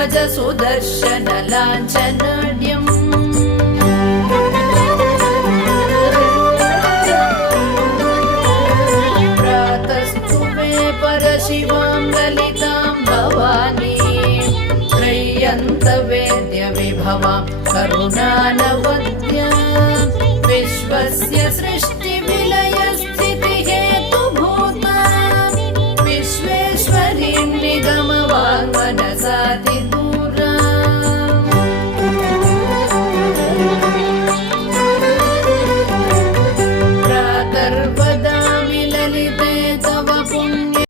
ध्वज सुदर्शन लाञ्छनाढ्यम् प्रातस्तु मे परशिवां ललितां भवानी त्रय्यन्तवेद्य विभवां करुणानवद्या विश्वस्य सृष्टि